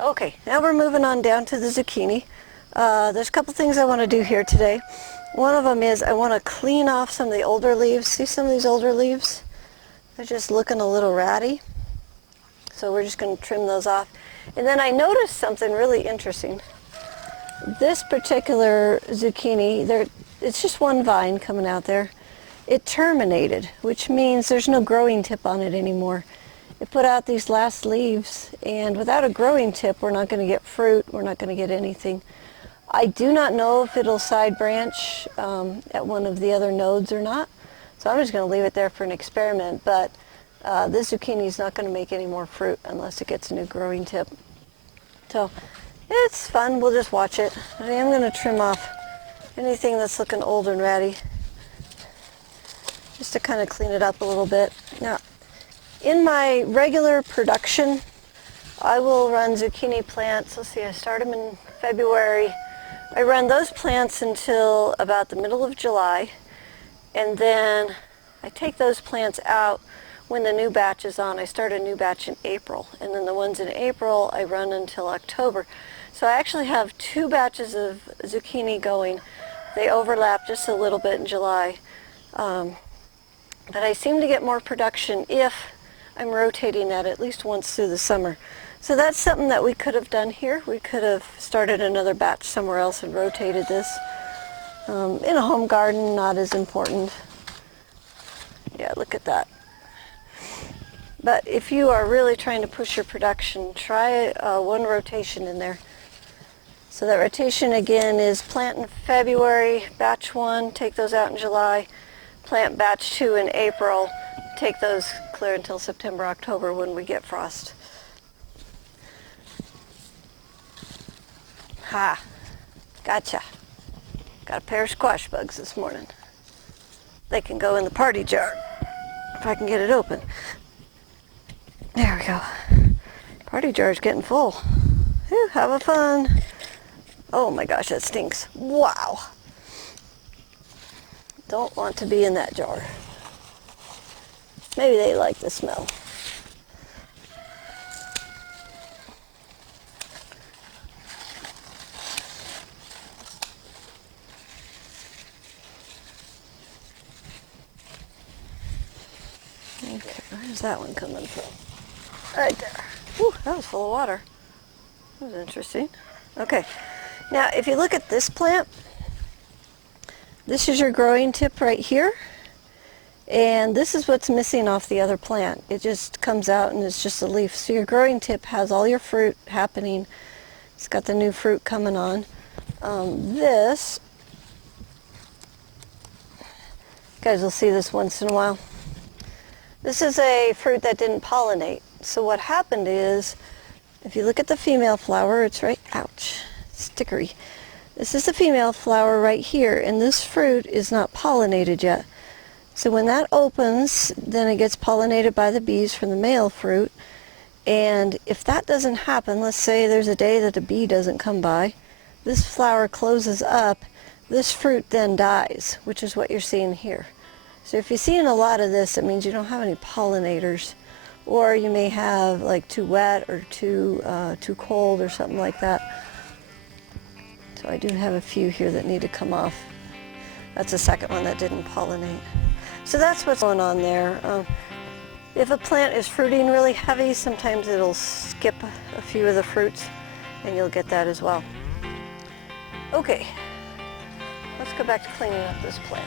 Okay, now we're moving on down to the zucchini. There's a couple things I want to do here today. One of them is I want to clean off some of the older leaves. See some of these older leaves? They're just looking a little ratty. So we're just going to trim those off. And then I noticed something really interesting. This particular zucchini, it's just one vine coming out there. It terminated, which means there's no growing tip on it anymore. It put out these last leaves, and without a growing tip, we're not going to get fruit. We're not going to get anything. I do not know if it'll side branch at one of the other nodes or not, so I'm just going to leave it there for an experiment. But this zucchini is not going to make any more fruit unless it gets a new growing tip. So it's fun. We'll just watch it. I am going to trim off anything that's looking old and ratty, just to kind of clean it up a little bit. Now, in my regular production, I will run zucchini plants. Let's see, I start them in February. I run those plants until about the middle of July, and then I take those plants out when the new batch is on. I start a new batch in April, and then the ones in April I run until October. So I actually have two batches of zucchini going. They overlap just a little bit in July. But I seem to get more production if I'm rotating that at least once through the summer. So that's something that we could have done here. We could have started another batch somewhere else and rotated this. In a home garden, not as important. Yeah, look at that. But if you are really trying to push your production, try one rotation in there. So that rotation again is plant in February, batch 1, take those out in July, plant batch 2 in April, take those clear until September, October when we get frost. Ha! Gotcha. Got a pair of squash bugs this morning. They can go in the party jar if I can get it open. There we go. Party jar's getting full. Whew, having fun. Oh my gosh, that stinks. Wow. Don't want to be in that jar. Maybe they like the smell. Okay, where's that one coming from? Right there. Whew, that was full of water. That was interesting. Okay, now if you look at this plant, this is your growing tip right here. And this is what's missing off the other plant. It just comes out and it's just a leaf. So your growing tip has all your fruit happening. It's got the new fruit coming on. This, you guys will see this once in a while. This is a fruit that didn't pollinate. So what happened is, if you look at the female flower, it's right, ouch, stickery. This is the female flower right here, and this fruit is not pollinated yet. So when that opens, then it gets pollinated by the bees from the male fruit. And if that doesn't happen, let's say there's a day that a bee doesn't come by, this flower closes up, this fruit then dies, which is what you're seeing here. So if you're seeing a lot of this, it means you don't have any pollinators, or you may have like too wet or too cold or something like that. So I do have a few here that need to come off. That's the second one that didn't pollinate. So that's what's going on there. If a plant is fruiting really heavy, sometimes it'll skip a few of the fruits, and you'll get that as well. Okay, let's go back to cleaning up this plant.